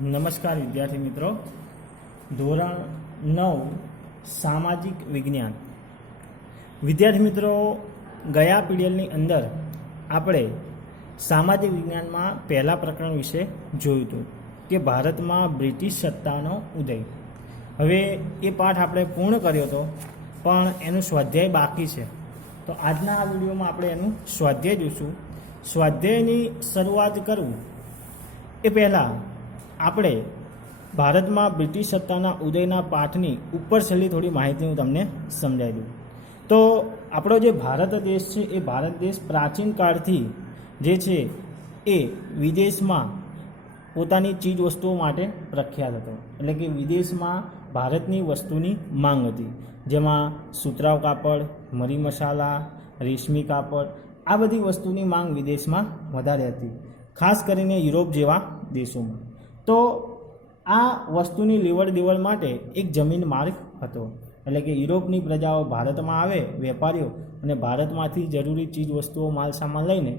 નમસ્કાર વિદ્યાર્થી મિત્રો. ધોરણ 9 સામાજિક વિજ્ઞાન. વિદ્યાર્થી મિત્રો, ગયા પીડીએલની અંદર આપણે સામાજિક વિજ્ઞાનમાં પહેલા પ્રકરણ વિશે જોયું હતું કે ભારતમાં બ્રિટિશ સત્તાનો ઉદય. હવે એ પાઠ આપણે પૂર્ણ કર્યો હતો, પણ એનું સ્વાધ્યાય બાકી છે. તો આજના આ વિડીયોમાં આપણે એનું સ્વાધ્યાય જોઈશું. સ્વાધ્યાયની શરૂઆત કરવું એ પહેલાં આપણે ભારતમાં બ્રિટિશ સત્તાના ઉદયના પાઠની ઉપર છેલ્લી થોડી માહિતી હું તમને સમજાવી દઉં. તો આપણો જે ભારત દેશ છે એ ભારત દેશ પ્રાચીન કાળથી જે છે એ વિદેશમાં પોતાની ચીજ વસ્તુઓ માટે પ્રખ્યાત હતો. એટલે કે વિદેશમાં ભારતની વસ્તુની માંગ હતી, જેમાં સુતરાઉ કાપડ, મરી મસાલા, રેશમી કાપડ, આ બધી વસ્તુની માંગ વિદેશમાં વધારે હતી, ખાસ કરીને યુરોપ જેવા દેશોમાં. તો આ વસ્તુની લેવડ દેવડ માટે એક જમીન માર્ગ હતો. એટલે કે યુરોપની પ્રજાઓ ભારતમાં આવે, વેપારીઓ, અને ભારતમાંથી જરૂરી ચીજ વસ્તુઓ માલ સામાન લઈને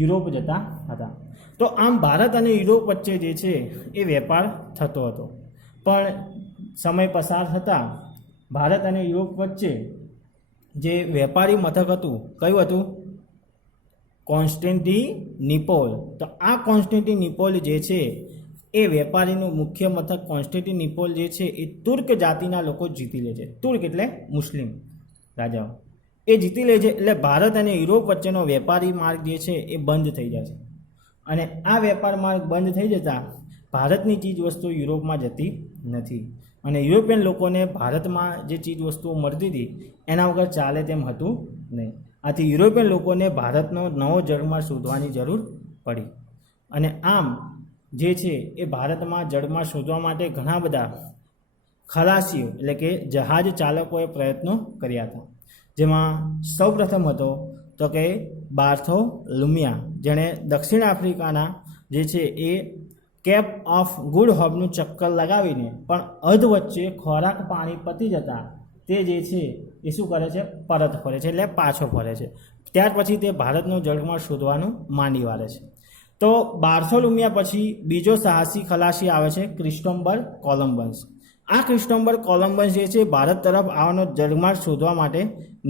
યુરોપ જતા હતા. તો આમ ભારત અને યુરોપ વચ્ચે જે છે એ વેપાર થતો હતો. પણ સમય પસાર થતાં ભારત અને યુરોપ વચ્ચે જે વેપારી મથક હતું, કયું હતું? કોન્સ્ટેન્ટિનોપલ. તો આ કોન્સ્ટેન્ટિનોપલ જે છે એ વેપારીનું મુખ્ય મથક કોન્સ્ટેન્ટિનોપલ જે છે એ તુર્ક જાતિના લોકો જીતી લે છે. તુર્ક એટલે મુસ્લિમ રાજાઓ, એ જીતી લે છે. એટલે ભારત અને યુરોપ વચ્ચેનો વેપારી માર્ગ જે છે એ બંધ થઈ જાય છે. અને આ વેપાર માર્ગ બંધ થઈ જતાં ભારતની ચીજ વસ્તુઓ યુરોપમાં જતી નથી, અને યુરોપિયન લોકોને ભારતમાં જે ચીજ વસ્તુઓ મળતી હતી એના વગર ચાલે તેમ હતું નહીં. આથી યુરોપિયન લોકોને ભારતનો નવો જળમાર્ગ શોધવાની જરૂર પડી. અને આમ જે છે એ ભારતમાં જળમાર્ગ શોધવા માટે ઘણા બધા ખલાસીઓ એટલે કે જહાજ ચાલકોએ પ્રયત્નો કર્યા હતા. જેમાં સૌપ્રથમ હતો તો કે બાર્થોલુમિયા, જેણે દક્ષિણ આફ્રિકાના જે છે એ કેપ ઓફ ગુડ હોપનું ચક્કર લગાવીને પણ અધ વચ્ચે ખોરાક પાણી પતી જતાં તે જે છે એ શું કરે છે? પરત ફરે છે, એટલે પાછો ફરે છે. ત્યાર પછી તે ભારતનો જળમાર્ગ શોધવાનું માંડી વાળે છે. તો બાર્થોલુમિયા પછી બીજો સાહસી ખલાસી આવે છે ક્રિસ્ટોફર કોલંબસ. આ ક્રિસ્ટોફર કોલંબસ જે છે ભારત તરફ આવવાનો જળમાર્ગ શોધવા માટે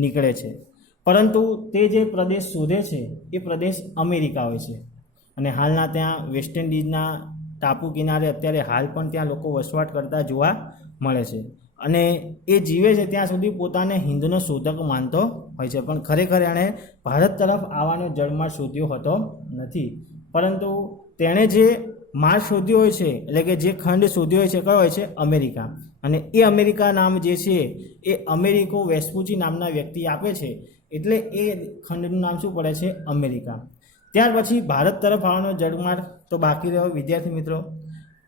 નીકળે છે, પરંતુ તે જે પ્રદેશ શોધે છે એ પ્રદેશ અમેરિકા હોય છે. અને હાલના ત્યાં વેસ્ટ ઇન્ડિઝના ટાપુ કિનારે અત્યારે હાલ પણ ત્યાં લોકો વસવાટ કરતા જોવા મળે છે. અને એ જીવે છે ત્યાં સુધી પોતાને હિન્દનો શોધક માનતો હોય છે, પણ ખરેખર એણે ભારત તરફ આવવાનો જળમાર્ગ શોધ્યો હતો નથી. પરંતુ તેણે જે માર્ગ શોધ્યો હોય છે, એટલે કે જે ખંડ શોધ્યો હોય છે, કયો હોય છે? અમેરિકા. અને એ અમેરિકા નામ જે છે એ અમેરિકો વેસ્પુચી નામના વ્યક્તિ આપે છે, એટલે એ ખંડનું નામ શું પડે છે? અમેરિકા. ત્યાર પછી ભારત તરફ આવવાનો જળમાર્ગ તો બાકી રહ્યો વિદ્યાર્થી મિત્રો.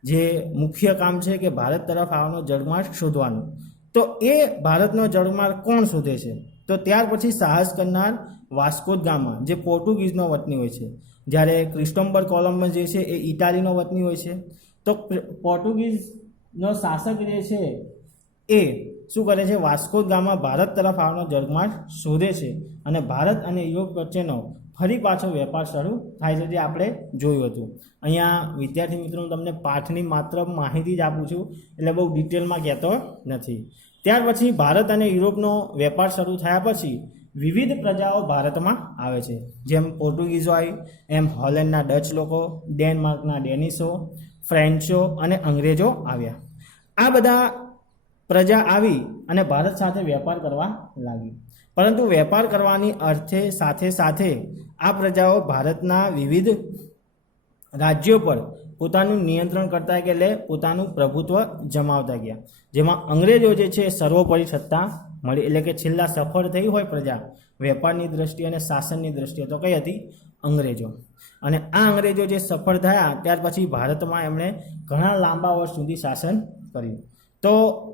જે મુખ્ય કામ છે કે ભારત તરફ આવવાનો જળમાર્ગ શોધવાનું. તો એ ભારતનો જળમાર્ગ કોણ શોધે છે? તો ત્યાર પછી સાહસ કરનાર વાસ્કો દ ગામા, જે પોર્ટુગીઝનો વતની હોય છે, જ્યારે ક્રિસ્ટોફર કોલંબસ જે છે એ ઇટાલીનો વતની હોય છે. તો પોર્ટુગીઝનો શાસક જે છે એ શું કરે છે? વાસ્કો દ ગામા ભારત તરફ આવવાનો જળમાર્ગ શોધે છે, અને ભારત અને યુરોપ વચ્ચેનો ફરી પાછો વેપાર શરૂ થાય છે, જે આપણે જોયું હતું. અહીંયા વિદ્યાર્થી મિત્રો તમને પાઠની માત્ર માહિતી જ આપું છું, એટલે બહુ ડિટેલમાં કહેતો નથી. ત્યાર પછી ભારત અને યુરોપનો વેપાર શરૂ થયા પછી વિવિધ પ્રજાઓ ભારતમાં આવે છે. જેમ પોર્ટુગીઝો આવી, એમ હોલેન્ડના ડચ લોકો, ડેનમાર્કના ડેનિશો, ફ્રેન્ચો અને અંગ્રેજો આવ્યા. આ બધા પ્રજા આવી અને ભારત સાથે વેપાર કરવા લાગી. પરંતુ વેપાર કરવાની અર્થે સાથે સાથે આ પ્રજાઓ ભારતના વિવિધ રાજ્યો પર પોતાનું નિયંત્રણ કરતા ગયા, એટલે પોતાનું પ્રભુત્વ જમાવતા ગયા. જેમાં અંગ્રેજો જે છે સર્વોપરી સત્તા મળી. એટલે કે છેલ્લા સફળ થઈ હોય પ્રજા વેપારની દ્રષ્ટિએ અને શાસનની દ્રષ્ટિએ, તો કઈ હતી? અંગ્રેજો. અને આ અંગ્રેજો જે સફળ થયા ત્યાર પછી ભારતમાં એમણે ઘણા લાંબા વર્ષ સુધી શાસન કર્યું. તો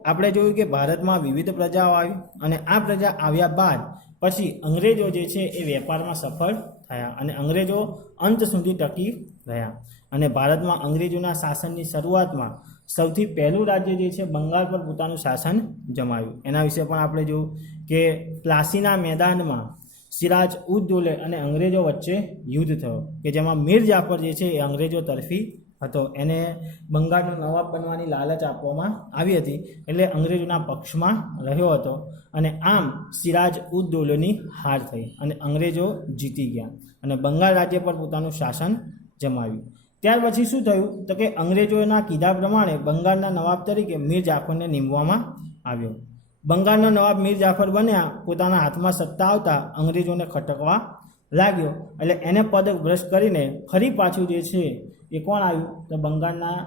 આપણે જોયું કે ભારતમાં વિવિધ પ્રજાઓ આવી, અને આ પ્રજા આવ્યા બાદ પછી અંગ્રેજો જે છે એ વેપારમાં સફળ થયા, અને અંગ્રેજો અંત સુધી ટકી રહ્યા. અને ભારતમાં અંગ્રેજોના શાસનની શરૂઆતમાં સૌથી પહેલું રાજ્ય જે છે બંગાળ પર પોતાનું શાસન જમાવ્યું. એના વિશે પણ આપણે જોયું કે પ્લાસીના મેદાનમાં સિરાજ ઉદ દૌલે અને અંગ્રેજો વચ્ચે યુદ્ધ થયો, કે જેમાં મીર જાફર જે છે એ અંગ્રેજો તરફી હતો એને બંગાળનો નવાબ બનવાની લાલચ આપવામાં આવી હતી, એટલે અંગ્રેજોના પક્ષમાં રહ્યો હતો અને આમ સિરાજ ઉદ દૌલાની હાર થઈ અને અંગ્રેજો જીતી ગયા અને બંગાળ રાજ્ય પર પોતાનું શાસન જમાવ્યું. ત્યાર પછી શું થયું તો કે અંગ્રેજોના કીધા પ્રમાણે બંગાળના નવાબ તરીકે મીર જાફરને નીમવામાં આવ્યો. બંગાળનો નવાબ મીર જાફર બન્યા, પોતાના હાથમાં સત્તા આવતા અંગ્રેજોને ખટકવા લાગ્યો, એટલે એને પદ ભ્રષ્ટ કરીને ફરી પાછું જે છે એ કોણ આવ્યું તો બંગાળના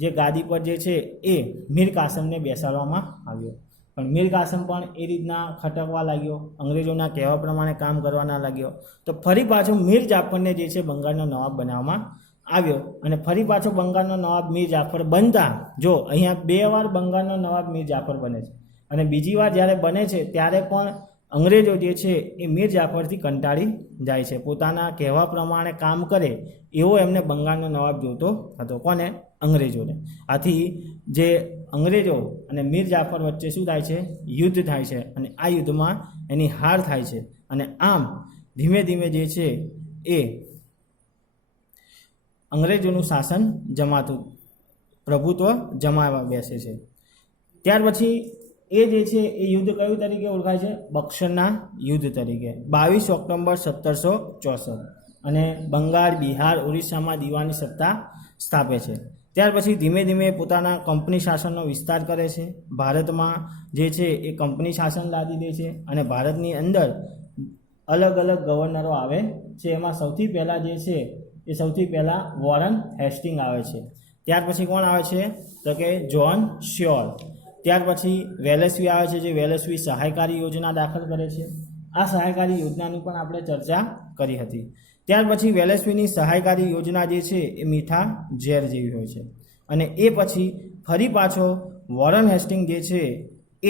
જે ગાદી પર જે છે એ મીર કાસમને બેસાડવામાં આવ્યો. પણ મીર કાસમ પણ એ રીતના ખટકવા લાગ્યો, અંગ્રેજોના કહેવા પ્રમાણે કામ કરવાના લાગ્યો, તો ફરી પાછો મીર જાફરને જે છે બંગાળનો નવાબ બનાવવામાં આવ્યો અને ફરી પાછો બંગાળનો નવાબ મીર જાફર બનતા, જો અહીંયા 2 વાર બંગાળનો નવાબ મીર જાફર બને છે અને બીજી વાર જ્યારે બને છે ત્યારે પણ અંગ્રેજો જે છે એ મીર જાફરથી કંટાળી જાય છે, પોતાના કહેવા પ્રમાણે કામ કરે એવો એમને બંગાળનો નવાબ જોતો હતો. કોને? અંગ્રેજોને. આથી જે અંગ્રેજો અને મીર જાફર વચ્ચે શું થાય છે? યુદ્ધ થાય છે અને આ યુદ્ધમાં એની હાર થાય છે અને આમ ધીમે ધીમે જે છે એ અંગ્રેજોનું શાસન જમાતું, પ્રભુત્વ જમાવા બેસે છે. ત્યાર પછી એ જે છે એ યુદ્ધ કયું તરીકે ઓળખાય છે? બક્સરના યુદ્ધ તરીકે. 22 ઓક્ટોબર 1764 અને બંગાળ, બિહાર, ઓરિસ્સામાં દીવાની સત્તા સ્થાપે છે. ત્યાર પછી ધીમે ધીમે પોતાના કંપની શાસનનો વિસ્તાર કરે છે. ભારતમાં જે છે એ કંપની શાસન લાદી દે છે અને ભારતની અંદર અલગ અલગ ગવર્નરો આવે છે. એમાં સૌથી પહેલાં જે છે એ સૌથી પહેલાં વોરન હેસ્ટિંગ આવે છે. ત્યાર પછી કોણ આવે છે તો કે જ્હોન સ્યોર. ત્યાર પછી વેલેસ્લી આવે છે, જે વેલેસ્લી સહાયકારી યોજના દાખલ કરે છે. આ સહાયકારી યોજનાની પણ આપણે ચર્ચા કરી હતી. ત્યાર પછી વેલેસ્લીની સહાયકારી યોજના જે છે એ મીઠા ઝેર જેવી હોય છે અને એ પછી ફરી પાછો વોરન હેસ્ટિંગ જે છે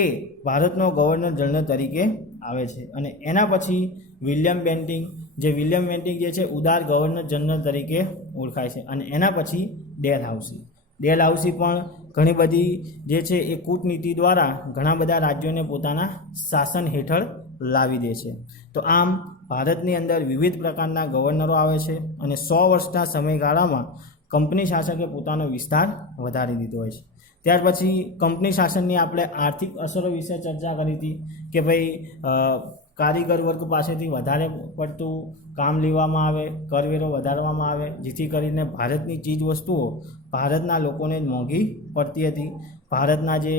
એ ભારતનો ગવર્નર જનરલ તરીકે આવે છે અને એના પછી વિલિયમ બેન્ટિંગ, જે વિલિયમ બેન્ટિંગ જે છે ઉદાર ગવર્નર જનરલ તરીકે ઓળખાય છે અને એના પછી ડેલહાઉસી પણ ઘણી બધી જે છે એ કૂટનીતિ દ્વારા ઘણા બધા રાજ્યોને પોતાના શાસન હેઠળ લાવી દે છે. તો આમ ભારતની અંદર વિવિધ પ્રકારના ગવર્નરો આવે છે અને 100 વર્ષના સમયગાળામાં કંપની શાસકે પોતાનો વિસ્તાર વધારી દીધો હોય છે. ત્યાર પછી કંપની શાસનની આપણે આર્થિક અસરો વિશે ચર્ચા કરી હતી કે ભાઈ કારીગર વર્ગ પાસેથી વધારે પડતું કામ લેવામાં આવે, કરવેરો વધારવામાં આવે, જેથી કરીને ભારતની ચીજ વસ્તુઓ ભારતના લોકોને મોંઘી પડતી હતી. ભારતના જે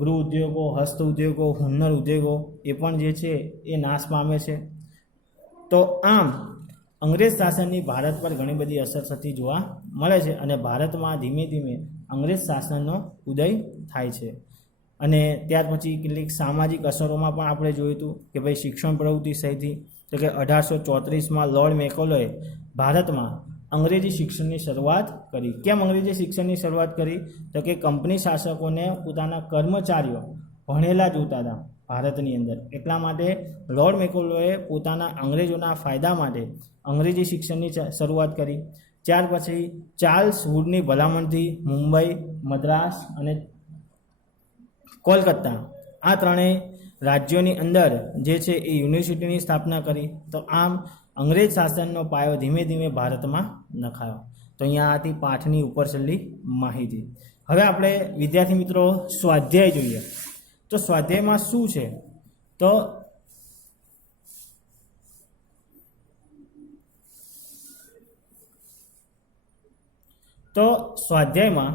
ગૃહ ઉદ્યોગો, હસ્ત ઉદ્યોગો, હુન્નર ઉદ્યોગો એ પણ જે છે એ નાશ પામે છે. તો આમ અંગ્રેજ શાસનની ભારત પર ઘણી બધી અસર થતી જોવા મળે છે અને ભારતમાં ધીમે ધીમે અંગ્રેજ શાસનનો ઉદય થાય છે. અને ત્યાર પછી કેટલીક સામાજિક અસરોમાં પણ આપણે જોયું હતું કે ભાઈ શિક્ષણ પ્રવૃત્તિ સહિતથી, તો કે 1834માં લોર્ડ મેકોલોએ ભારતમાં અંગ્રેજી શિક્ષણની શરૂઆત કરી. કેમ અંગ્રેજી શિક્ષણની શરૂઆત કરી? તો કે કંપની શાસકોને પોતાના કર્મચારીઓ ભણેલા જોતા હતા ભારતની અંદર, એટલા માટે લોર્ડ મેકોલોએ પોતાના અંગ્રેજોના ફાયદા માટે અંગ્રેજી શિક્ષણની શરૂઆત કરી. ત્યાર પછી ચાર્લ્સ વુડની ભલામણથી મુંબઈ, મદ્રાસ અને કોલકાતા આ ત્રણેય રાજ્યોની અંદર જે છે એ યુનિવર્સિટીની સ્થાપના કરી. તો આમ અંગ્રેજ શાસનનો પાયો ધીમે ધીમે ભારતમાં નખાયો. તો અહીંયા હતી પાઠની ઉપર છેલ્લી માહિતી. હવે આપણે વિદ્યાર્થી મિત્રો સ્વાધ્યાય જોઈએ. તો સ્વાધ્યાયમાં શું છે? તો સ્વાધ્યાયમાં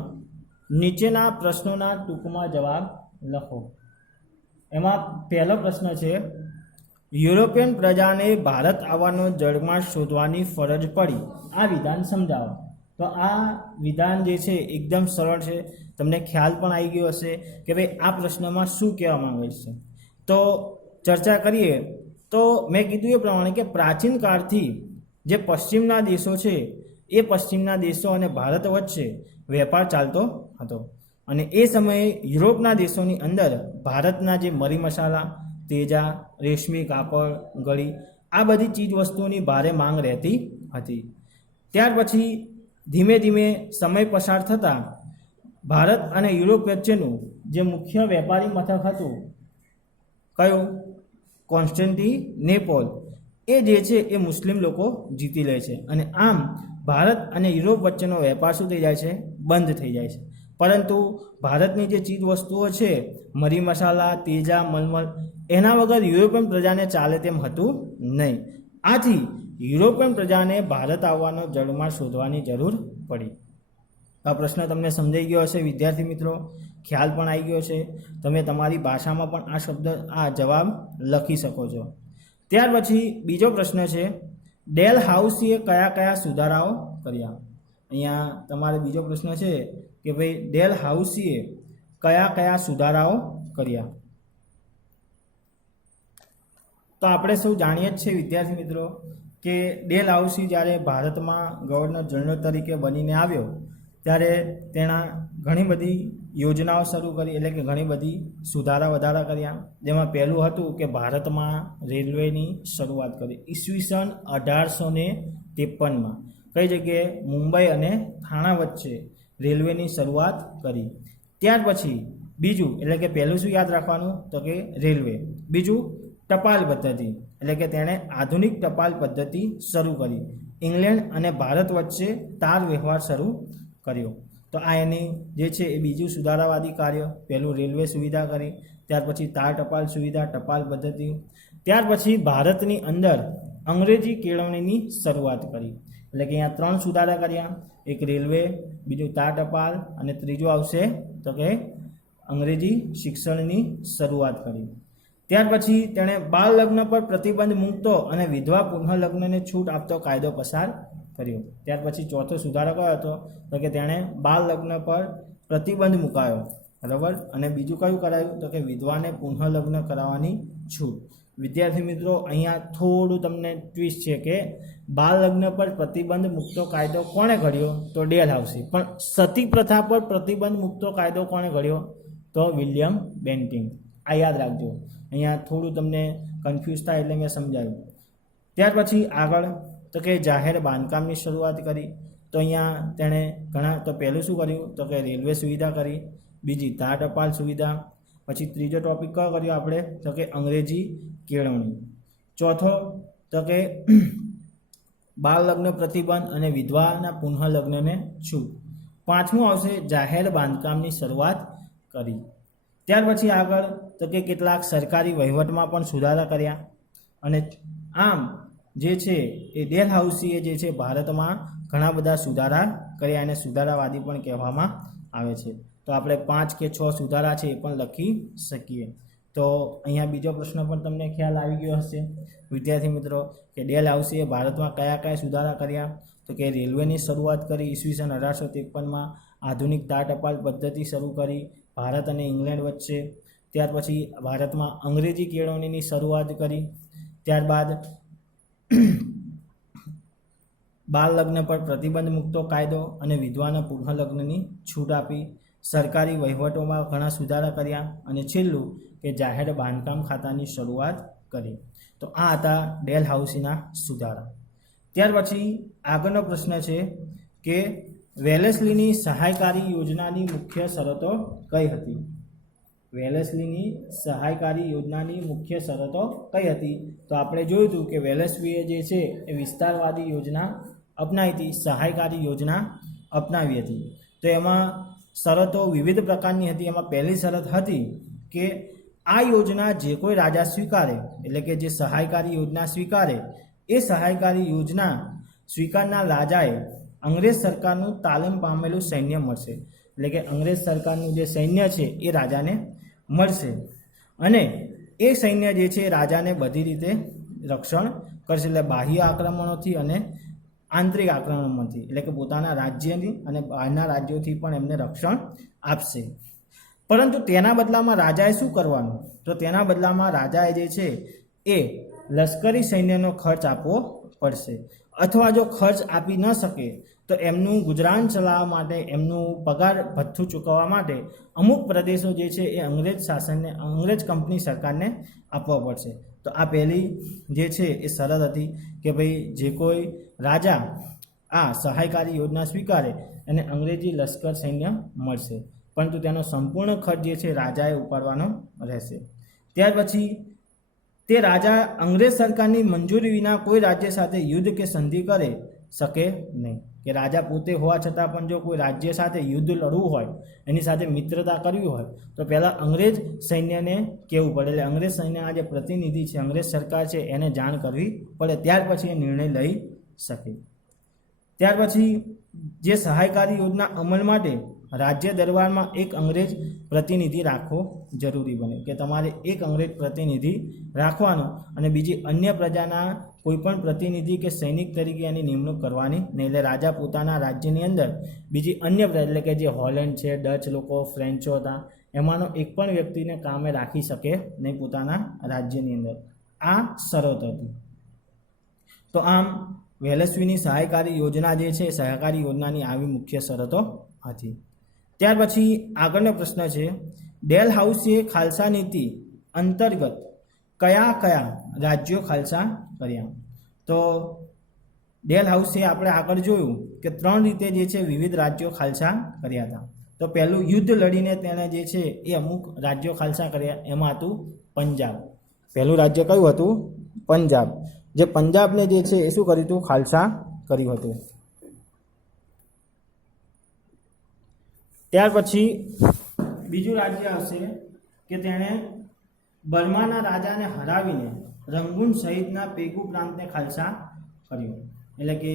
નીચેના પ્રશ્નોના ટૂંકમાં જવાબ લખો. એમાં પહેલો પ્રશ્ન છે, યુરોપિયન પ્રજાને ભારત આવવાનો જળમાર્ગ શોધવાની ફરજ પડી. આ વિધાન સમજાવો. તો આ વિધાન જે છે એકદમ સરળ છે, તમને ખ્યાલ પણ આવી ગયો હશે કે ભાઈ આ પ્રશ્નમાં શું કહેવા માંગે છે. તો ચર્ચા કરીએ તો મેં કીધું એ પ્રમાણે કે પ્રાચીન કાળથી જે પશ્ચિમના દેશો છે એ પશ્ચિમના દેશો અને ભારત વચ્ચે વેપાર ચાલતો હતો અને એ સમયે યુરોપના દેશોની અંદર ભારતના જે મરી મસાલા, તેજા, રેશમી કાપડ, ગળી આ બધી ચીજ વસ્તુઓની ભારે માંગ રહેતી હતી. ત્યાર પછી ધીમે ધીમે સમય પસાર થતાં ભારત અને યુરોપ વચ્ચેનું જે મુખ્ય વેપારી મથક હતું કયું? કોન્સ્ટન્ટિનોપલ. એ જે છે એ મુસ્લિમ લોકો જીતી લે છે અને આમ ભારત અને યુરોપ વચ્ચેનો વેપાર શું થઈ જાય છે? બંધ થઈ જાય છે. પરંતુ ભારતની જે ચીજ વસ્તુઓ છે, મરી મસાલા, તેજા, મલમલ, એના વગર યુરોપિયન પ્રજાને ચાલે તેમ હતું નહીં. આથી યુરોપિયન પ્રજાને ભારત આવવાનો જળમાર્ગ શોધવાની જરૂર પડી. આ પ્રશ્ન તમને સમજાઈ ગયો હશે વિદ્યાર્થી મિત્રો, ખ્યાલ પણ આવી ગયો છે. તમે તમારી ભાષામાં પણ આ શબ્દ, આ જવાબ લખી શકો છો. ત્યાર પછી બીજો પ્રશ્ન છે, ડેલહાઉસીએ કયા કયા સુધારાઓ કર્યા? અહીંયા તમારે બીજો પ્રશ્ન છે કે ભાઈ ડેલહાઉસીએ કયા કયા સુધારાઓ કર્યા? તો આપણે સૌ જાણીએ જ છે વિદ્યાર્થી મિત્રો કે ડેલહાઉસી જ્યારે ભારતમાં ગવર્નર જનરલ તરીકે બનીને આવ્યો ત્યારે તેના ઘણી બધી યોજનાઓ શરૂ કરી, એટલે કે ઘણી બધી સુધારા વધારા કર્યા. જેમાં પહેલું હતું કે ભારતમાં રેલવેની શરૂઆત કરી ઈસવીસન 1853માં. કઈ જગ્યાએ? મુંબઈ અને થાણા વચ્ચે રેલવેની શરૂઆત કરી. ત્યાર પછી બીજું, એટલે કે પહેલું શું યાદ રાખવાનું? તો કે રેલવે. બીજું ટપાલ પદ્ધતિ, એટલે કે તેણે આધુનિક ટપાલ પદ્ધતિ શરૂ કરી. ઇંગ્લેન્ડ અને ભારત વચ્ચે તાર વ્યવહાર શરૂ કર્યો. તો આ એની જે છે એ બીજું સુધારાવાદી કાર્ય. પહેલું રેલવે સુવિધા કરી, ત્યાર પછી તાર ટપાલ સુવિધા, ટપાલ પદ્ધતિ. ત્યાર પછી ભારતની અંદર અંગ્રેજી કેળવણીની શરૂઆત કરી. એટલે કે અહીંયા 3 સુધારા કર્યા, એક રેલવે, બીજું તાર ટપાલ અને ત્રીજું આવશે તો કે અંગ્રેજી શિક્ષણની શરૂઆત કરી. ત્યાર પછી તેણે બાળ લગ્ન પર પ્રતિબંધ મૂકતો અને વિધવા પુનઃલગ્નને છૂટ આપતો કાયદો પસાર કર્યો. ત્યાર પછી ચોથો સુધારો કયો હતો? તો કે તેણે બાળ લગ્ન પર પ્રતિબંધ મુકાયો, બરાબર. અને બીજું કયું કરાયું? તો કે વિધવાને પુનઃલગ્ન કરાવવાની છૂટ. વિદ્યાર્થી મિત્રો, અહીંયા થોડું તમને ટ્વિસ્ટ છે કે બાળ લગ્ન પર પ્રતિબંધ મૂકતો કાયદો કોણે ઘડ્યો? તો ડેલહાઉસી. પણ સતી પ્રથા પર પ્રતિબંધ મૂકતો કાયદો કોણે ઘડ્યો? તો વિલિયમ બેન્ટિંગ. આ યાદ રાખજો, અહીંયા થોડું તમને કન્ફ્યુઝ થાય એટલે મેં સમજાવ્યું. ત્યાર પછી આગળ તો કે જાહેર બાંધકામની શરૂઆત કરી. તો અહીંયા તેણે ઘણા, તો પહેલું શું કર્યું? તો કે રેલવે સુવિધા કરી, બીજી તાર ટપાલ સુવિધા, પછી ત્રીજો ટોપિક કયો કર્યો આપણે? તો કે અંગ્રેજી કેળવણી. ચોથો તો કે બાળ લગ્ન પ્રતિબંધ અને વિધવાના પુનઃલગ્નને છૂટ. પાંચમું આવશે જાહેર બાંધકામની શરૂઆત કરી. ત્યાર પછી આગળ તો કે કેટલાક સરકારી વહીવટમાં પણ સુધારા કર્યા. અને આમ જે છે એ ડેલહાઉસીએ જે છે ભારતમાં ઘણા બધા સુધારા કર્યા, અને સુધારાવાદી પણ કહેવામાં આવે છે. તો આપણે 5 કે 6 સુધારા છે એ પણ લખી શકીએ. તો અહીંયા બીજો પ્રશ્ન પણ તમને ખ્યાલ આવી ગયો હશે વિદ્યાર્થી મિત્રો કે ડેલહાઉસીએ ભારતમાં કયા કયા સુધારા કર્યા? તો કે રેલવેની શરૂઆત કરી ઈસવીસન 1853માં, આધુનિક તાર ટપાલ પદ્ધતિ શરૂ કરી ભારત અને ઇંગ્લેન્ડ વચ્ચે. ત્યાર પછી ભારતમાં અંગ્રેજી કેળવણીની શરૂઆત કરી. ત્યારબાદ બાળ લગ્ન પર પ્રતિબંધ મૂકતો કાયદો અને વિધવાના પુનઃલગ્નની છૂટ આપી. સરકારી વહીવટોમાં ઘણા સુધારા કર્યા. અને છેલ્લું કે જાહેર બાંધકામ ખાતાની શરૂઆત કરી. તો આ હતા ડેલહાઉસીના સુધારા. ત્યાર પછી આગળનો પ્રશ્ન છે કે વેલેસ્લીની સહાયકારી યોજનાની મુખ્ય શરતો કઈ હતી? વેલેસ્લીની સહાયકારી યોજનાની મુખ્ય શરતો કઈ હતી? તો આપણે જોયું હતું કે વેલેસ્લીએ જે છે એ વિસ્તારવાદી યોજના અપનાવી હતી, સહાયકારી યોજના અપનાવી હતી. તો એમાં શરતો વિવિધ પ્રકારની હતી. એમાં પહેલી શરત હતી કે આ યોજના જે કોઈ રાજા સ્વીકારે, એટલે કે જે સહાયકારી યોજના સ્વીકારે, એ સહાયકારી યોજના સ્વીકારનાર રાજાએ અંગ્રેજ સરકારનું તાલીમ પામેલું સૈન્ય મળશે. એટલે કે અંગ્રેજ સરકારનું જે સૈન્ય છે એ રાજાને મળશે, અને એ સૈન્ય જે છે રાજાને બધી રીતે રક્ષણ કરશે. એટલે બાહ્ય આક્રમણોથી અને આંતરિક આક્રમણોથી, એટલે કે પોતાના રાજ્યની અને બહારના રાજ્યોથી પણ એમને રક્ષણ આપશે. પરંતુ તેના બદલામાં રાજાએ શું કરવાનું? તો તેના બદલામાં રાજાએ જે છે એ લશ્કરી સૈન્યનો ખર્ચ આપવો પડશે, અથવા જો ખર્ચ આપી ન શકે તો એમનું ગુજરાન ચલાવવા માટે, એમનું પગાર ભથ્થું ચૂકવવા માટે અમુક પ્રદેશો જે છે એ અંગ્રેજ શાસનને, અંગ્રેજ કંપની સરકારને આપવા પડશે. તો આ પહેલી જે છે એ શરત હતી કે ભાઈ જે કોઈ રાજા આ સહાયકારી યોજના સ્વીકારે અને અંગ્રેજી લશ્કર સૈન્ય મળશે, પરંતુ તેનો સંપૂર્ણ ખર્ચ જે છે રાજાએ ઉપાડવાનો રહેશે. ત્યાર પછી તે રાજા અંગ્રેજ સરકારની મંજૂરી વિના કોઈ રાજ્ય સાથે યુદ્ધ કે સંધિ કરે શકે નહીં. કે રાજા પોતે હોવા છતાં પણ જો કોઈ રાજ્ય સાથે યુદ્ધ લડવું હોય, એની સાથે મિત્રતા કરવી હોય, તો પહેલાં અંગ્રેજ સૈન્યને કહેવું પડે. એટલે અંગ્રેજ સૈન્યના જે પ્રતિનિધિ છે, અંગ્રેજ સરકાર છે, એને જાણ કરવી પડે, ત્યાર પછી એ નિર્ણય લઈ શકે. ત્યાર પછી જે સહાયકારી યોજના અમલ માટે રાજ્ય દરબારમાં એક અંગ્રેજ પ્રતિનિધિ રાખવો જરૂરી બને, કે તમારે એક અંગ્રેજ પ્રતિનિધિ રાખવાનો અને બીજી અન્ય પ્રજાના કોઈપણ પ્રતિનિધિ કે સૈનિક તરીકે એની નિમણૂક કરવાની નહીં. એટલે રાજા પોતાના રાજ્યની અંદર બીજી અન્ય પ્રજા, એટલે કે જે હોલેન્ડ છે, ડચ લોકો, ફ્રેન્ચો હતા, એમાંનો એક પણ વ્યક્તિને કામે રાખી શકે નહીં પોતાના રાજ્યની અંદર. આ શરત હતી. તો આમ વેલેસ્લીની સહાયકારી યોજના જે છે, સહકારી યોજનાની આવી મુખ્ય શરતો હતી. ત્યાર પછી આગળનો પ્રશ્ન છે, ડેલહાઉસીએ ખાલસા નીતિ અંતર્ગત કયા કયા રાજ્યો ખાલસા કર્યા? તો ડેલહાઉસે આપણે આગળ જોયું કે 3 રીતે જે છે વિવિધ રાજ્યો ખાલસા કર્યા હતા. તો પહેલું યુદ્ધ લડીને તેણે જે છે એ અમુક રાજ્યો ખાલસા કર્યા. એમાં હતું પંજાબ. પહેલું રાજ્ય કયું હતું? પંજાબ. જે પંજાબને જે છે એ શું કર્યું હતું? ખાલસા કર્યું હતું. ત્યાર પછી બીજું રાજ્ય હશે કે તેણે બર્માના રાજાને હરાવીને રંગૂન સહિતના પેગુ પ્રાંતને ખાલસા કર્યું. એટલે કે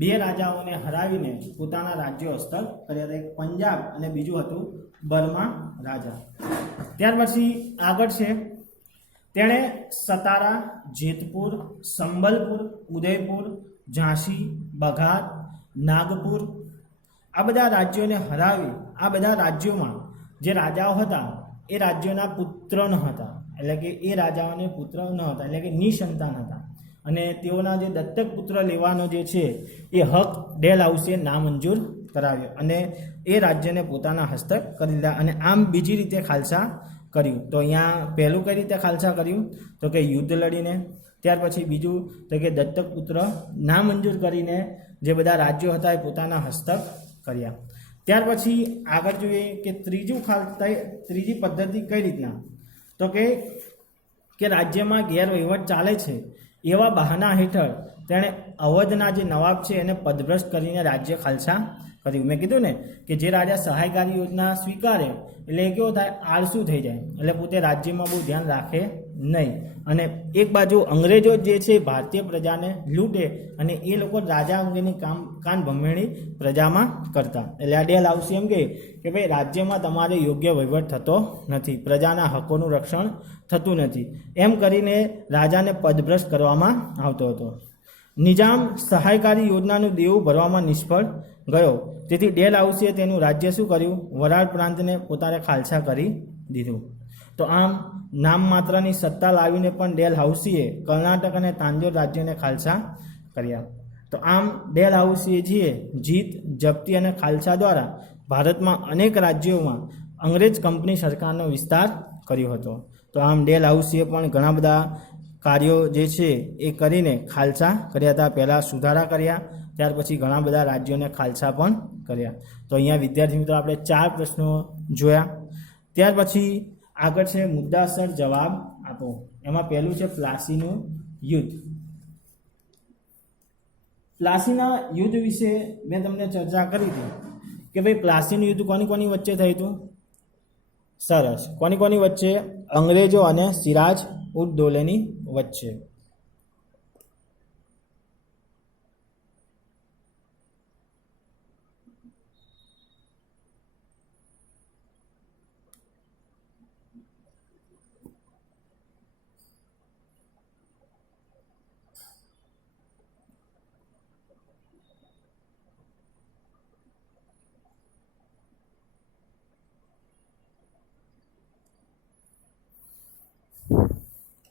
2 રાજાઓને હરાવીને પોતાના રાજ્યો હસ્તક કર્યા હતા. એક પંજાબ અને બીજું હતું બર્મા રાજા. ત્યાર પછી આગળ છે, તેણે સતારા, જેતપુર, સંબલપુર, ઉદયપુર, ઝાંસી, બઘાર, નાગપુર આ બધા રાજ્યોને હરાવી. આ બધા રાજ્યોમાં જે રાજાઓ હતા એ રાજ્યોના પુત્ર ન હતા, એટલે કે એ રાજાઓને પુત્ર ન હતા, એટલે કે નિસંતાન હતા. અને તેઓના જે દત્તક પુત્ર લેવાનો જે છે એ હક ડેલહાઉસે નામંજૂર કરાવ્યો અને એ રાજ્યને પોતાના હસ્તક કરી લીધા. અને આમ બીજી રીતે ખાલસા કર્યું. તો અહીંયા પહેલું કઈ રીતે ખાલસા કર્યું? તો કે યુદ્ધ લડીને. ત્યાર પછી બીજું તો કે દત્તક પુત્ર નામંજૂર કરીને જે બધા રાજ્યો હતા એ પોતાના હસ્તક કર્યા. ત્યાર પછી આગળ જોઈએ કે ત્રીજી પદ્ધતિ કઈ રીતના? તો કે રાજ્યમાં ગેરવહીવટ ચાલે છે એવા બહાના હેઠળ તેણે અવધના જે નવાબ છે એને પદભ્રષ્ટ કરીને રાજ્ય ખાલસા કર્યું. મેં કીધું ને કે જે રાજા સહાયકારી યોજના સ્વીકારે એટલે કેવો થાય? આળસુ થઈ જાય, એટલે પોતે રાજ્યમાં બહુ ધ્યાન રાખે નહીં. અને એક બાજુ અંગ્રેજો જે છે ભારતીય પ્રજાને લૂંટે અને એ લોકો રાજા અંગેની કાન ભમેણી પ્રજામાં કરતા. એટલે આ ડેલહાઉસે એમ કે ભાઈ રાજ્યમાં તમારે યોગ્ય વહીવટ થતો નથી, પ્રજાના હકોનું રક્ષણ થતું નથી, એમ કરીને રાજાને પદભ્રષ્ટ કરવામાં આવતો હતો. નિજામ સહાયકારી યોજનાનું દેવું ભરવામાં નિષ્ફળ ગયો, તેથી ડેલહાઉસે તેનું રાજ્ય શું કર્યું? વરાળ પ્રાંતને પોતાને ખાલસા કરી દીધું. તો આમ નામ માત્રની સત્તા લાવીને પણ ડેલહાઉસીએ કર્ણાટક અને તાંજોર રાજ્યોને ખાલસા કર્યા. તો આમ ડેલહાઉસીએ જીત, જપ્તી અને ખાલસા દ્વારા ભારતમાં અનેક રાજ્યોમાં અંગ્રેજ કંપની સરકારનો વિસ્તાર કર્યો હતો. તો આમ ડેલહાઉસીએ પણ ઘણા બધા કાર્યો જે છે એ કરીને ખાલસા કર્યા હતા. પહેલાં સુધારા કર્યા, ત્યાર પછી ઘણા બધા રાજ્યોને ખાલસા પણ કર્યા. તો અહીંયા વિદ્યાર્થી મિત્રો આપણે 4 પ્રશ્નો જોયા. ત્યાર પછી આગળ છે મુદ્દાસર જવાબ આપો. એમાં પહેલું છે પ્લાસીનું યુદ્ધ. પ્લાસીના યુદ્ધ વિશે મેં તમને ચર્ચા કરી હતી કે ભાઈ પ્લાસીનું યુદ્ધ કોની કોની વચ્ચે થયું હતું? સરસ. કોની કોની વચ્ચે? અંગ્રેજો અને સિરાજ ઉદ દૌલાની વચ્ચે.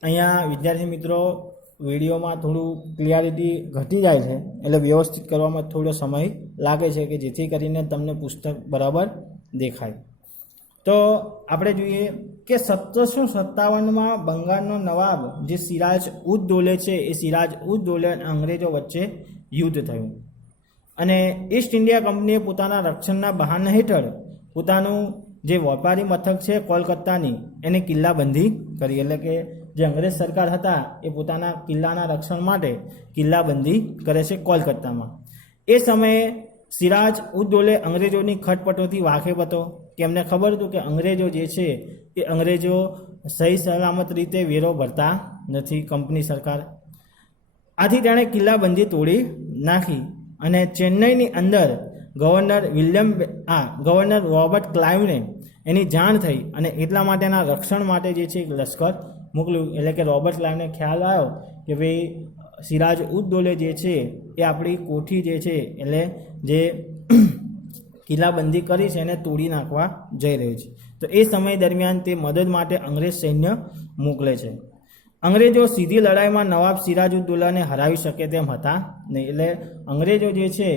અહીંયા વિદ્યાર્થી મિત્રો વિડીયોમાં થોડું ક્લિયરિટી ઘટી જાય છે, એટલે વ્યવસ્થિત કરવામાં થોડો સમય લાગે છે કે જેથી કરીને તમને પુસ્તક બરાબર દેખાય. તો આપણે જોઈએ કે 1757માં બંગાળનો નવાબ જે સિરાજ ઉદ દૌલે છે એ સિરાજ ઉદ દૌલે અને અંગ્રેજો વચ્ચે યુદ્ધ થયું અને ઈસ્ટ ઇન્ડિયા કંપનીએ પોતાના રક્ષણના બહાના હેઠળ પોતાનું જે વેપારી મથક છે કોલકાતાની એને કિલ્લાબંધી કરી. એટલે કે જે અંગ્રેજ સરકાર હતા એ પોતાના કિલ્લાના રક્ષણ માટે કિલ્લાબંધી કરે છે કોલકાતામાં. એ સમયે સિરાજ ઉદ દૌલે અંગ્રેજોની ખટપટોથી વાકેફ હતો કે એમને ખબર હતું કે અંગ્રેજો જે છે એ અંગ્રેજો સહી સલામત રીતે વેરો ભરતા નથી, કંપની સરકાર. આથી તેણે કિલ્લાબંધી તોડી નાખી અને ચેન્નઈની અંદર ગવર્નર રોબર્ટ ક્લાઇવને એની જાણ થઈ અને એટલા માટેના રક્ષણ માટે જે છે એક લશ્કર મોકલ્યું. એટલે કે રોબર્ટ ક્લાઇવને ખ્યાલ આવ્યો કે ભાઈ સિરાજ ઉદ દૌલે જે છે એ આપણી કોઠી જે છે એટલે જે કિલ્લાબંધી કરી છે એને તોડી નાખવા જઈ રહ્યું છે. તો એ સમય દરમિયાન તે મદદ માટે અંગ્રેજ સૈન્ય મોકલે છે. અંગ્રેજો સીધી લડાઈમાં નવાબ સિરાજ ઉદ દૌલાને હરાવી શકે તેમ હતા નહીં. એટલે અંગ્રેજો જે છે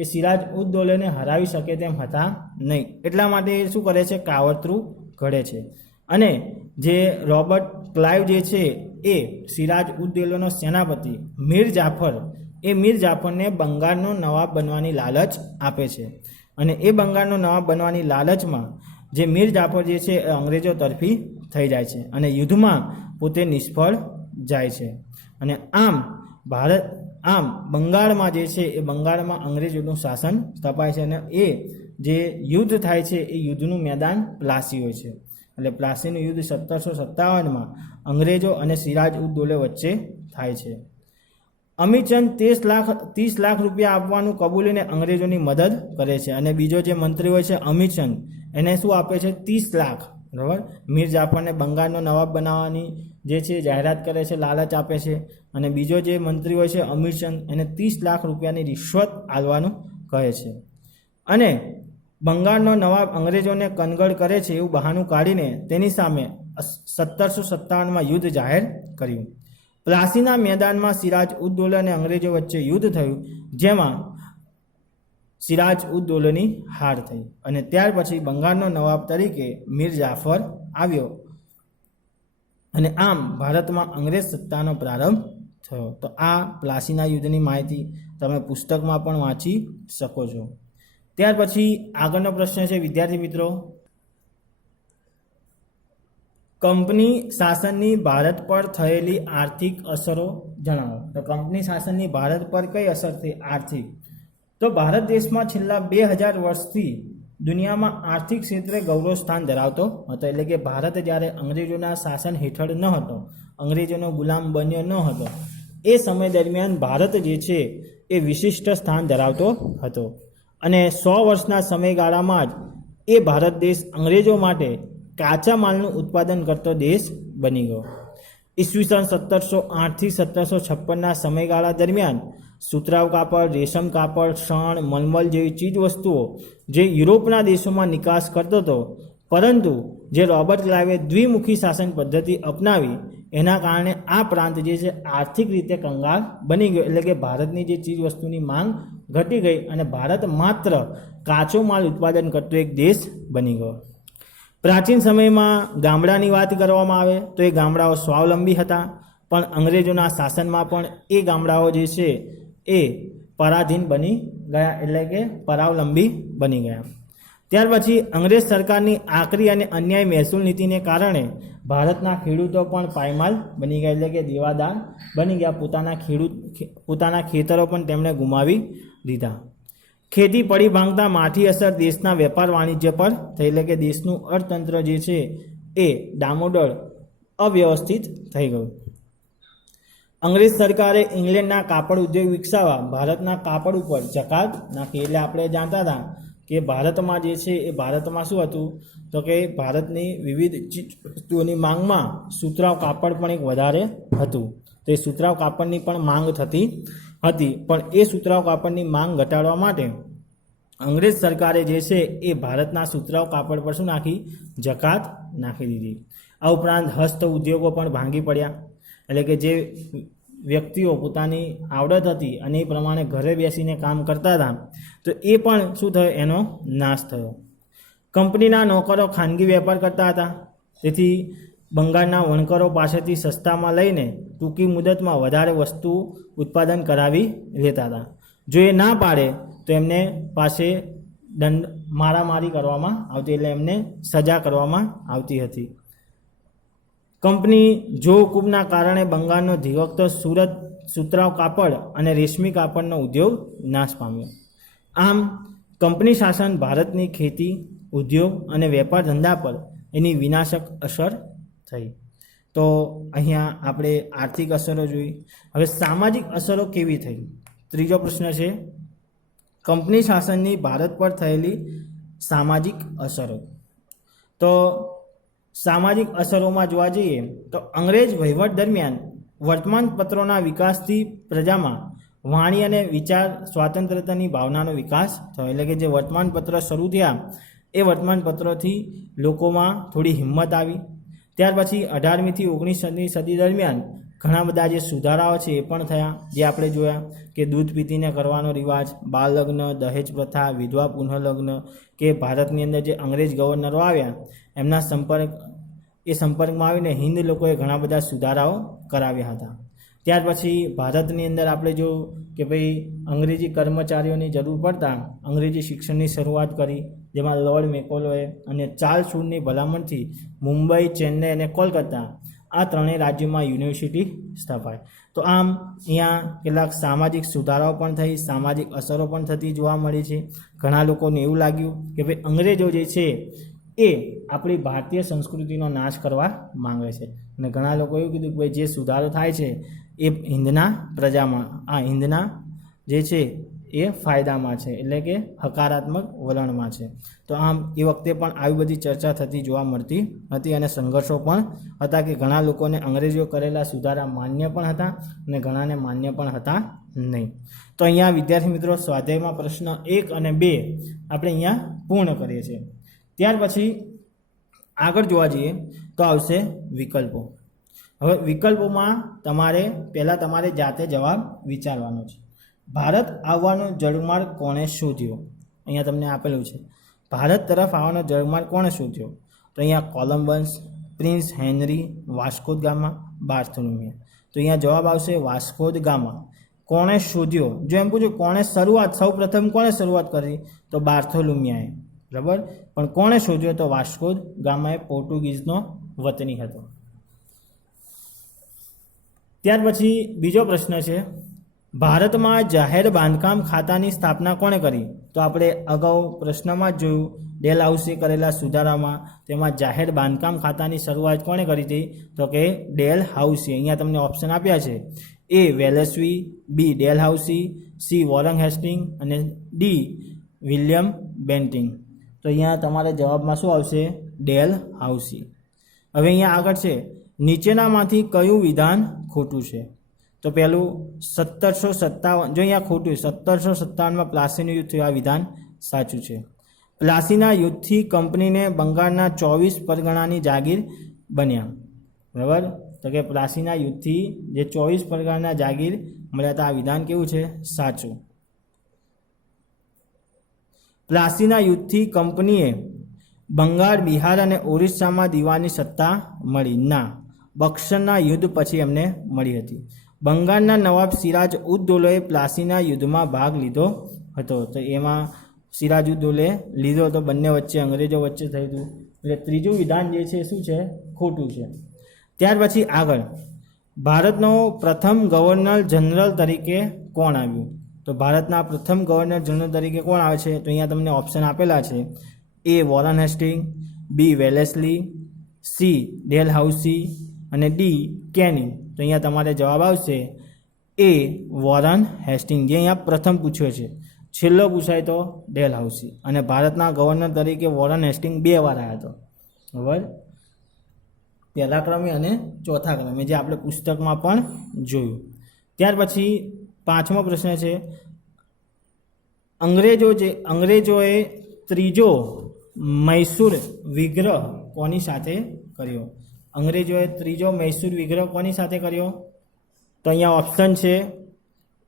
એ સિરાજ ઉદ દૌલાને હરાવી શકે તેમ હતા નહીં. એટલા માટે એ શું કરે છે, કાવતરું ઘડે છે. અને જે રોબર્ટ ક્લાઇવ જે છે એ સિરાજ ઉદ દૌલાનો સેનાપતિ મીર જાફરને બંગાળનો નવાબ બનવાની લાલચ આપે છે. અને એ બંગાળનો નવાબ બનવાની લાલચમાં જે મીર જાફર જે છે એ અંગ્રેજો તરફી થઈ જાય છે અને યુદ્ધમાં પોતે નિષ્ફળ જાય છે. અને આમ બંગાળમાં જે છે એ બંગાળમાં અંગ્રેજોનું શાસન સ્થપાય છે. અને એ જે યુદ્ધ થાય છે એ યુદ્ધનું મેદાન પ્લાસી હોય છે. એટલે પ્લાસીનું યુદ્ધ 1757માં અંગ્રેજો અને સિરાજ ઉદ દૌલે વચ્ચે થાય છે. અમીચંદ 30 લાખ રૂપિયા આપવાનું કબૂલીને અંગ્રેજોની મદદ કરે છે. અને બીજો જે મંત્રી હોય છે અમીચંદ, એને શું આપે છે, 30 લાખ. બરાબર. મીર જાફરને બંગાળનો નવાબ બનાવવાની જે છે જાહેરાત કરે છે, લાલચ આપે છે. અને બીજો જે મંત્રી હોય છે અમીરચંદ, એને 30 લાખ રૂપિયાની રિશ્વત આલવાનું કહે છે. અને બંગાળનો નવાબ અંગ્રેજોને કનગડ કરે છે એવું બહાનું કાઢીને તેની સામે 1757માં યુદ્ધ જાહેર કર્યું. પ્લાસીના મેદાનમાં સિરાજ ઉદ દૌલે અને અંગ્રેજો વચ્ચે યુદ્ધ થયું, જેમાં સિરાજ ઉદ દૌલેની હાર થઈ. અને ત્યાર પછી બંગાળનો નવાબ તરીકે મીર જાફર આવ્યો અને આમ ભારતમાં અંગ્રેજ સત્તાનો પ્રારંભ થયો. તો આ પ્લાસીના યુદ્ધની માહિતી તમે પુસ્તકમાં પણ વાંચી શકો છો. ત્યાર પછી આગળનો પ્રશ્ન છે વિદ્યાર્થી મિત્રો, કંપની શાસનની ભારત પર થયેલી આર્થિક અસરો જણાવો. તો કંપની શાસનની ભારત પર કઈ અસર થઈ આર્થિક? તો ભારત દેશમાં છેલ્લા 2000 વર્ષથી દુનિયામાં આર્થિક ક્ષેત્રે ગૌરવ સ્થાન ધરાવતો હતો. એટલે કે ભારત જ્યારે અંગ્રેજોના શાસન હેઠળ ન હતો, અંગ્રેજોનો ગુલામ બન્યો ન હતો, એ સમય દરમિયાન ભારત જે છે એ વિશિષ્ટ સ્થાન ધરાવતો હતો. અને 100 વર્ષના સમયગાળામાં જ એ ભારત દેશ અંગ્રેજો માટે કાચા માલનું ઉત્પાદન કરતો દેશ બની ગયો. ઈસવીસન 1708થી 1756ના સમયગાળા દરમિયાન સુતરાઉ કાપડ, રેશમ કાપડ, શણ, મલમલ જેવી ચીજ વસ્તુઓ જે યુરોપના દેશોમાં નિકાસ કરતો હતો, પરંતુ જે રોબર્ટ ક્લાઇવે દ્વિમુખી શાસન પદ્ધતિ અપનાવી એના કારણે આ પ્રાંત જે છે આર્થિક રીતે કંગાળ બની ગયો. એટલે કે ભારતની જે ચીજ વસ્તુની માંગ ઘટી ગઈ અને ભારત માત્ર કાચો માલ ઉત્પાદન કરતો એક દેશ બની ગયો. પ્રાચીન સમયમાં ગામડાની વાત કરવામાં આવે તો એ ગામડાઓ સ્વાવલંબી હતા, પણ અંગ્રેજોના શાસનમાં પણ એ ગામડાઓ જે છે એ પરાધીન બની ગયા, એટલે કે પરાવલંબી બની ગયા. ત્યાર પછી અંગ્રેજ સરકારની આકરી અને અન્યાય મહેસૂલ નીતિને કારણે ભારતના ખેડૂતો પણ પાયમાલ બની ગયા, એટલે કે દેવાદાર બની ગયા. પોતાના ખેતરો પણ તેમણે ગુમાવી દીધા. ખેતી પડી ભાંગતા માઠી અસર દેશના વેપાર વાણિજ્ય પર થઈ, એટલે કે દેશનું અર્થતંત્ર જે છે એ ડામોડોળ અવ્યવસ્થિત થઈ ગયું. અંગ્રેજ સરકારે ઇંગ્લેન્ડના કાપડ ઉદ્યોગ વિકસાવવા ભારતના કાપડ ઉપર જકાત નાખી. એટલે આપણે જાણતા હતા કે ભારતમાં જે છે એ ભારતમાં શું હતું, તો કે ભારતની વિવિધ વસ્તુઓની માંગમાં સુતરાઉ કાપડ પણ એક વધારે હતું. તો એ સુતરાઉ કાપડની પણ માંગ થતી હતી, પણ એ સુતરાઉ કાપડની માંગ ઘટાડવા માટે અંગ્રેજ સરકારે જે છે એ ભારતના સુતરાઉ કાપડ પર શું નાખી, જકાત નાખી દીધી. આ ઉપરાંત હસ્ત ઉદ્યોગો પણ ભાંગી પડ્યા. એટલે કે જે વ્યક્તિઓ પોતાની આવડત હતી અને એ પ્રમાણે ઘરે બેસીને કામ કરતા હતા, તો એ પણ શું થયો, એનો નાશ થયો. કંપનીના નોકરો ખાનગી વેપાર કરતા હતા, તેથી બંગાળના વણકરો પાસેથી સસ્તામાં લઈને ટૂંકી મુદતમાં વધારે વસ્તુ ઉત્પાદન કરાવી લેતા હતા. જો એ ના પાડે તો એમને પાસે મારામારી કરવામાં આવતી, એટલે એમને સજા કરવામાં આવતી હતી. કંપની જો હુકુમના કારણે બંગાળનો ધીવકતો સુરત સુતરાઉ કાપડ અને રેશમી કાપડનો ઉદ્યોગ નાશ પામ્યો. આમ કંપની શાસન ભારતની ખેતી, ઉદ્યોગ અને વેપાર ધંધા પર એની વિનાશક અસર થઈ. તો અહીંયા આપણે આર્થિક અસરો જોઈ. હવે સામાજિક અસરો કેવી થઈ? ત્રીજો પ્રશ્ન છે કંપની શાસનની ભારત પર થયેલી સામાજિક અસરો. તો સામાજિક અસરોમાં જોવા જઈએ તો અંગ્રેજ વહીવટ દરમિયાન વર્તમાનપત્રોના વિકાસથી પ્રજામાં વાણી અને વિચાર સ્વાતંત્ર્યતાની ભાવનાનો વિકાસ થયો. એટલે કે જે વર્તમાનપત્ર શરૂ થયા એ વર્તમાનપત્રોથી લોકોમાં થોડી હિંમત આવી. ત્યાર પછી 18મીથી 19મી સદી દરમિયાન ઘણા બધા જે સુધારાઓ છે એ પણ થયા, જે આપણે જોયા કે દૂધ પીતીને કરવાનો રિવાજ, બાળ લગ્ન, દહેજ પ્રથા, વિધવા પુનઃલગ્ન, કે ભારતની અંદર જે અંગ્રેજ ગવર્નરો આવ્યા એમના સંપર્કમાં આવીને હિન્દ લોકોએ ઘણા બધા સુધારાઓ કરાવ્યા હતા. ત્યાર પછી ભારતની અંદર આપણે જોયું કે ભાઈ અંગ્રેજી કર્મચારીઓની જરૂર પડતા અંગ્રેજી શિક્ષણની શરૂઆત કરી, જેમાં લોર્ડ મેકોલોએ અને ચાર્લ્સ વૂડની ભલામણથી મુંબઈ, ચેન્નઈ અને કોલકાતા આ ત્રણેય રાજ્યોમાં યુનિવર્સિટી સ્થપાઈ. તો આમ અહીંયા કેટલાક સામાજિક સુધારાઓ પણ થઈ, સામાજિક અસરો પણ થતી જોવા મળી છે. ઘણા લોકોને એવું લાગ્યું કે ભાઈ અંગ્રેજો જે છે એ આપણી ભારતીય સંસ્કૃતિનો નાશ કરવા માંગે છે, અને ઘણા લોકો એવું કીધું કે ભાઈ જે સુધારો થાય છે એ હિન્દના પ્રજામાં, આ હિન્દના જે છે એ ફાયદામાં છે, એટલે કે હકારાત્મક વલણમાં છે. તો આમ એ વખતે પણ આવી બધી ચર્ચા થતી જોવા મળતી હતી અને સંઘર્ષો પણ હતા કે ઘણા લોકોને અંગ્રેજો કરેલા સુધારા માન્ય પણ હતા અને ઘણાને માન્ય પણ હતા નહીં. તો અહીંયા વિદ્યાર્થી મિત્રો સ્વાધ્યાયમાં પ્રશ્ન 1 અને 2 આપણે અહીંયા પૂર્ણ કરીએ છીએ. ત્યાર પછી આગળ જોવા જઈએ તો આવશે વિકલ્પો. હવે વિકલ્પોમાં પહેલાં તમારે જાતે જવાબ વિચારવાનો છે. ભારત આવવાનો જળમાર્ગ કોણે શોધ્યો? અહીંયા તમને આપેલું છે ભારત તરફ આવવાનો જળમાર્ગ કોણે શોધ્યો? તો અહીંયા Columbus, prince Henry, Vasco da Gama, Bartolomeu. તો અહીંયા જવાબ આવશે વાસ્કો દ ગામા. કોણે શોધ્યો? જો એમ પૂછ્યું કોણે સૌપ્રથમ કોણે શરૂઆત કરી, તો બાર્થોલોમિયાએ. બરાબર, પણ કોણે શોધ્યો? તો વાસ્કો દ ગામાએ પોર્ટુગીઝનો વતની હતો. ત્યાર પછી બીજો પ્રશ્ન છે ભારતમાં જાહેર બાંધકામ ખાતાની સ્થાપના કોણે કરી? તો આપણે અગાઉ પ્રશ્નમાં જ જોયું ડેલ હાઉસે કરેલા સુધારામાં તેમાં જાહેર બાંધકામ ખાતાની શરૂઆત કોણે કરી હતી? તો કે ડેલ હાઉસે. અહીંયા તમને ઓપ્શન આપ્યા છે A Wellesley, B Dalhousie, C Warren Hasting અને ડી વિલિયમ બેન્ટિંગ. તો અહીંયા તમારે જવાબમાં શું આવશે? Dalhousie. હવે અહીંયા આગળ છે નીચેનામાંથી કયું વિધાન ખોટું છે? તો પહેલું 1757, જો અહીંયા ખોટું 1757માં પ્લાસીનું યુદ્ધ થયું, આ વિધાન સાચું છે. પ્લાસીના યુદ્ધથી કંપનીને બંગાળના 24 પરગણાની જાગીર બન્યા. બરાબર, તો કે પ્લાસીના યુદ્ધથી જે 24 પરગણાના જાગીર મળ્યા હતા, આ વિધાન કેવું છે? સાચું. પ્લાસીના યુદ્ધથી કંપનીએ બંગાળ, બિહાર અને ઓરિસ્સામાં દીવાની સત્તા મળી ના, બક્સરના યુદ્ધ પછી એમને મળી હતી. બંગાળના નવાબ સિરાજ ઉદ દૌલાએ પ્લાસીના યુદ્ધમાં ભાગ લીધો હતો, તો એમાં સિરાજ ઉદ દૌલે લીધો તો બંને વચ્ચે અંગ્રેજો વચ્ચે થયું હતું. એટલે ત્રીજું વિધાન જે છે શું છે? ખોટું છે. ત્યાર પછી આગળ ભારતનો પ્રથમ ગવર્નર જનરલ તરીકે કોણ આવ્યું? તો ભારતના પ્રથમ ગવર્નર જનરલ તરીકે કોણ આવે છે? તો અહીંયા તમને ઓપ્શન આપેલા છે એ વોરન હેસ્ટિંગ, બી વેલેસ્લી, સી ડેલ હાઉસી અને ડી કેનિંગ. તો અહીંયા તમારે જવાબ આવશે એ વોરન હેસ્ટિંગ, જે અહીંયા પ્રથમ પૂછ્યો છે. છેલ્લો પૂછાય તો ડેલ હાઉસી. અને ભારતના ગવર્નર તરીકે વોરન હેસ્ટિંગ 2 વાર આવ્યા હતો. બરાબર, પહેલા ક્રમે અને ચોથા ક્રમે, જે આપણે પુસ્તકમાં પણ જોયું. ત્યાર પછી 5મો પ્રશ્ન છે અંગ્રેજોએ ત્રીજો મૈસૂર વિગ્રહ કોની સાથે કર્યો? અંગ્રેજોએ ત્રીજો મૈસૂર વિગ્રહ કોની સાથે કર્યો? તો અહીંયા ઓપ્શન છે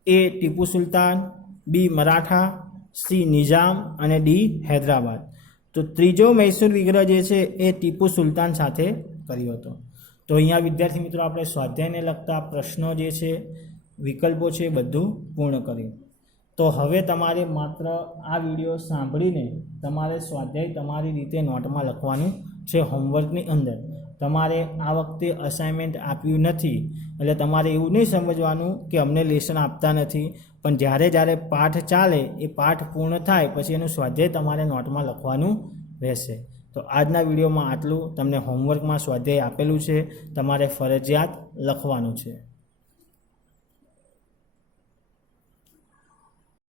એ ટીપુ સુલતાન, બી મરાઠા, સી નિઝામ અને ડી હૈદરાબાદ. તો ત્રીજો મૈસૂર વિગ્રહ જે છે એ ટીપુ સુલતાન સાથે કર્યો હતો. તો અહીંયા વિદ્યાર્થી મિત્રો આપણે સ્વાધ્યાયને લગતા પ્રશ્નો જે છે, વિકલ્પો છે, બધું પૂર્ણ કર્યું. તો હવે તમારે માત્ર આ વિડીયો સાંભળીને તમારે સ્વાધ્યાય તમારી રીતે નોટમાં લખવાનું છે હોમવર્કની અંદર. તમારે આ વખતે અસાઇનમેન્ટ આપ્યું નથી એટલે તમારે એવું નહીં સમજવાનું કે અમને લેસન આપતા નથી, પણ જ્યારે જ્યારે પાઠ ચાલે એ પાઠ પૂર્ણ થાય પછી એનું સ્વાધ્યાય તમારે નોટમાં લખવાનું રહેશે. તો આજના વિડીયોમાં આટલું. તમને હોમવર્કમાં સ્વાધ્યાય આપેલું છે, તમારે ફરજિયાત લખવાનું છે.